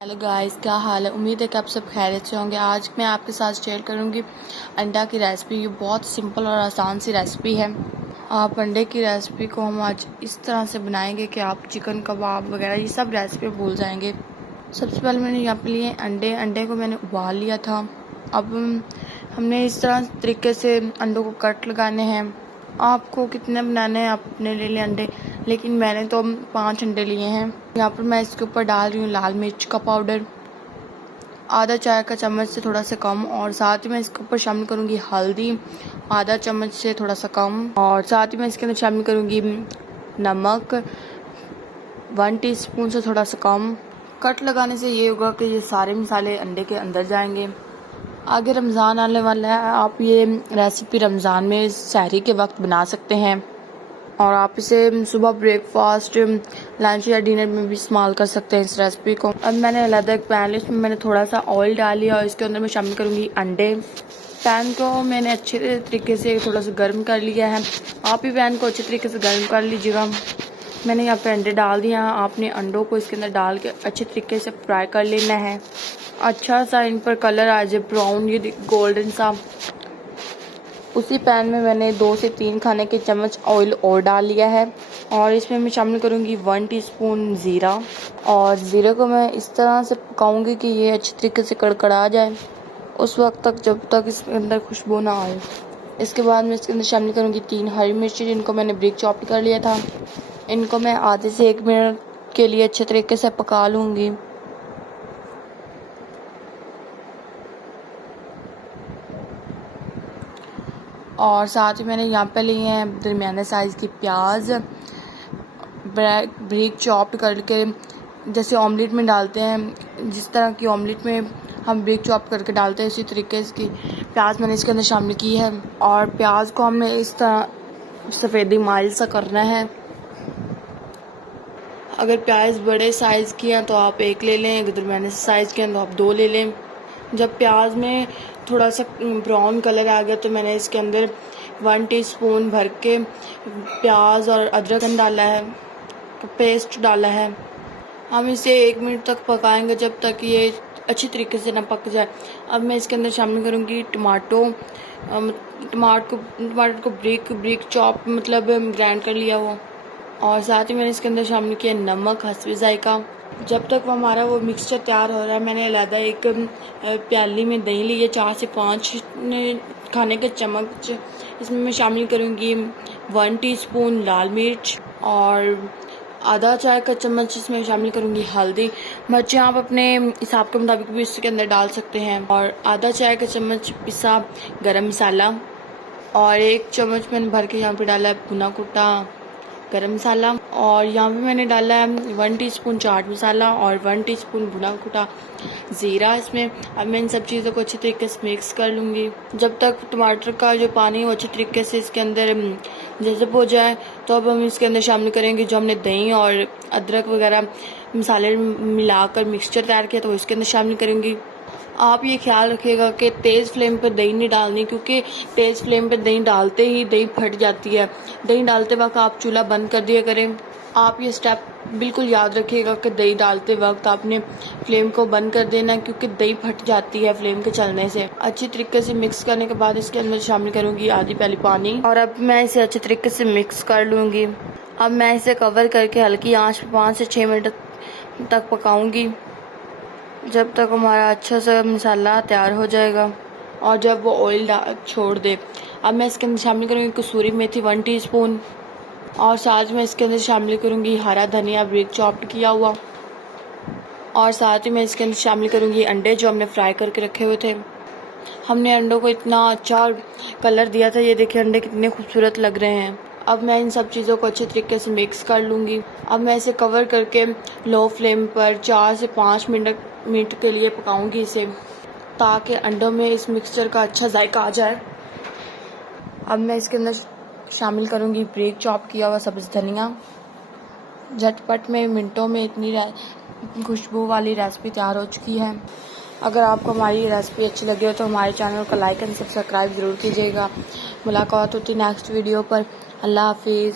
Hello guys, क्या हाल है। उम्मीद है कि आप सब खैरियत से होंगे। आज मैं आपके साथ शेयर करूंगी अंडा की रेसिपी। ये बहुत सिंपल और आसान सी रेसिपी है। आप अंडे की रेसिपी को हम आज इस तरह से बनाएंगे कि आप चिकन कबाब वगैरह ये सब रेसिपी भूल जाएंगे। सबसे पहले मैंने यहाँ पे लिए अंडे को मैंने उबाल लिया था। अब हमने इस तरह तरीके से अंडों को कट लगाने हैं। आपको कितने बनाने हैं आप अपने ले लें अंडे, लेकिन मैंने तो 5 अंडे लिए हैं। यहाँ पर मैं इसके ऊपर डाल रही हूँ लाल मिर्च का पाउडर, आधा चाय का चम्मच से थोड़ा सा कम, और साथ ही मैं इसके ऊपर शामिल करूँगी हल्दी, आधा चम्मच से थोड़ा सा कम, और साथ ही मैं इसके अंदर शामिल करूँगी नमक 1 टीस्पून से थोड़ा सा कम। कट लगाने से ये होगा कि ये सारे मसाले अंडे के अंदर जाएंगे। आगे रमज़ान आने वाला है, आप ये रेसिपी रमज़ान में सहरी के वक्त बना सकते हैं और आप इसे सुबह ब्रेकफास्ट, लंच या डिनर में भी इस्तेमाल कर सकते हैं इस रेसिपी को। अब मैंने अलग एक पैन लिया, इसमें मैंने थोड़ा सा ऑयल डाल लिया और इसके अंदर मैं शामिल करूँगी अंडे। पैन को मैंने अच्छे तरीके से थोड़ा सा गर्म कर लिया है। आप भी पैन को अच्छे तरीके से गर्म कर लीजिएगा। मैंने यहाँ पे अंडे डाल दिया। आपने अंडों को इसके अंदर डाल के अच्छे तरीके से फ्राई कर लेना है। अच्छा सा इन पर कलर आ जाए ब्राउन, ये गोल्डन सा। उसी पैन में मैंने 2 से 3 खाने के चम्मच ऑयल और डाल लिया है और इसमें मैं शामिल करूँगी 1 टीस्पून ज़ीरा। और ज़ीरे को मैं इस तरह से पकाऊंगी कि ये अच्छी तरीके से कड़कड़ा जाए, उस वक्त तक जब तक इसके अंदर खुशबू ना आए। इसके बाद मैं इसके अंदर शामिल करूँगी 3 हरी मिर्ची, जिनको मैंने ब्रिक चॉप कर लिया था। इनको मैं आधे से 1 मिनट के लिए अच्छे तरीके से पका लूँगी। और साथ ही मैंने यहाँ पे लिए हैं दरमियाने साइज़ की प्याज, ब्रिक चॉप करके, जैसे ऑमलेट में डालते हैं, जिस तरह की ऑमलेट में हम ब्रिक चॉप करके डालते हैं, इसी तरीके की प्याज मैंने इसके अंदर शामिल की है। और प्याज को हमने इस तरह सफ़ेदी माइल सा करना है। अगर प्याज बड़े साइज़ की हैं तो आप 1 ले लें, अगर दरमियाने साइज़ के हैं तो आप 2 ले लें। जब प्याज में थोड़ा सा ब्राउन कलर आ गया तो मैंने इसके अंदर 1 टीस्पून भर के प्याज और अदरक डाला है, पेस्ट डाला है। हम इसे 1 मिनट तक पकाएंगे जब तक ये अच्छी तरीके से ना पक जाए। अब मैं इसके अंदर शामिल करूँगी टमाटर को ब्रिक चॉप मतलब ग्राइंड कर लिया हो, और साथ ही मैंने इसके अंदर शामिल किया नमक हस्बे ज़ायका। जब तक हमारा वो मिक्सचर तैयार हो रहा है, मैंने अलग एक प्याली में दही ली है, 4 से 5 खाने के चम्मच। इसमें मैं शामिल करूँगी 1 टीस्पून लाल मिर्च और आधा चाय का चम्मच इसमें शामिल करूँगी हल्दी। मिर्चें आप अपने हिसाब के मुताबिक भी इसके अंदर डाल सकते हैं। और आधा चाय का चम्मच पिसा गरम मसाला, और 1 चम्मच मैंने भर के यहाँ पे डाला है भुना कुटा गरम मसाला, और यहाँ पे मैंने डाला है 1 टीस्पून चाट मसाला और 1 टीस्पून भुना कुटा ज़ीरा इसमें। अब मैं इन सब चीज़ों को अच्छे तरीके से मिक्स कर लूँगी जब तक टमाटर का जो पानी है वो अच्छे तरीके से इसके अंदर जज़ब हो जाए। तो अब हम इसके अंदर शामिल करेंगे जो हमने दही और अदरक वगैरह मसाले मिलाकर मिक्सचर तैयार किया, तो इसके अंदर शामिल करेंगी। आप ये ख्याल रखिएगा कि तेज़ फ्लेम पर दही नहीं डालनी, क्योंकि तेज़ फ्लेम पर दही डालते ही दही फट जाती है। दही डालते वक्त आप चूल्हा बंद कर दिया करें। आप ये स्टेप बिल्कुल याद रखिएगा कि दही डालते वक्त आपने फ्लेम को बंद कर देना, क्योंकि दही फट जाती है फ्लेम के चलने से। अच्छी तरीके से मिक्स करने के बाद इसके अंदर शामिल करूँगी आधी प्याली पानी, और अब मैं इसे अच्छे तरीके से मिक्स कर लूँगी। अब मैं इसे कवर करके हल्की आँच पर 5 से 6 मिनट तक पकाऊँगी, जब तक हमारा अच्छा सा मसाला तैयार हो जाएगा और जब वो ऑयल छोड़ दे। अब मैं इसके अंदर शामिल करूँगी कसूरी मेथी 1 टीस्पून, और साथ में इसके अंदर शामिल करूँगी हरा धनिया ब्रिक चॉप्ड किया हुआ, और साथ ही मैं इसके अंदर शामिल करूँगी अंडे जो हमने फ्राई करके रखे हुए थे। हमने अंडों को इतना अच्छा कलर दिया था, ये देखिए अंडे कितने खूबसूरत लग रहे हैं। अब मैं इन सब चीज़ों को अच्छे तरीके से मिक्स कर लूँगी। अब मैं इसे कवर करके लो फ्लेम पर 4 से 5 मिनट के लिए पकाऊंगी इसे, ताकि अंडों में इस मिक्सचर का अच्छा जायका आ जाए। अब मैं इसके अंदर शामिल करूँगी ब्रिक चॉप किया हुआ सब्ज़ धनिया। झटपट में मिनटों में इतनी खुशबू वाली रेसिपी तैयार हो चुकी है। अगर आपको हमारी रेसिपी अच्छी लगी हो तो हमारे चैनल को लाइक एंड सब्सक्राइब ज़रूर कीजिएगा। मुलाकात होती नेक्स्ट वीडियो पर। अल्लाह हाफिज़।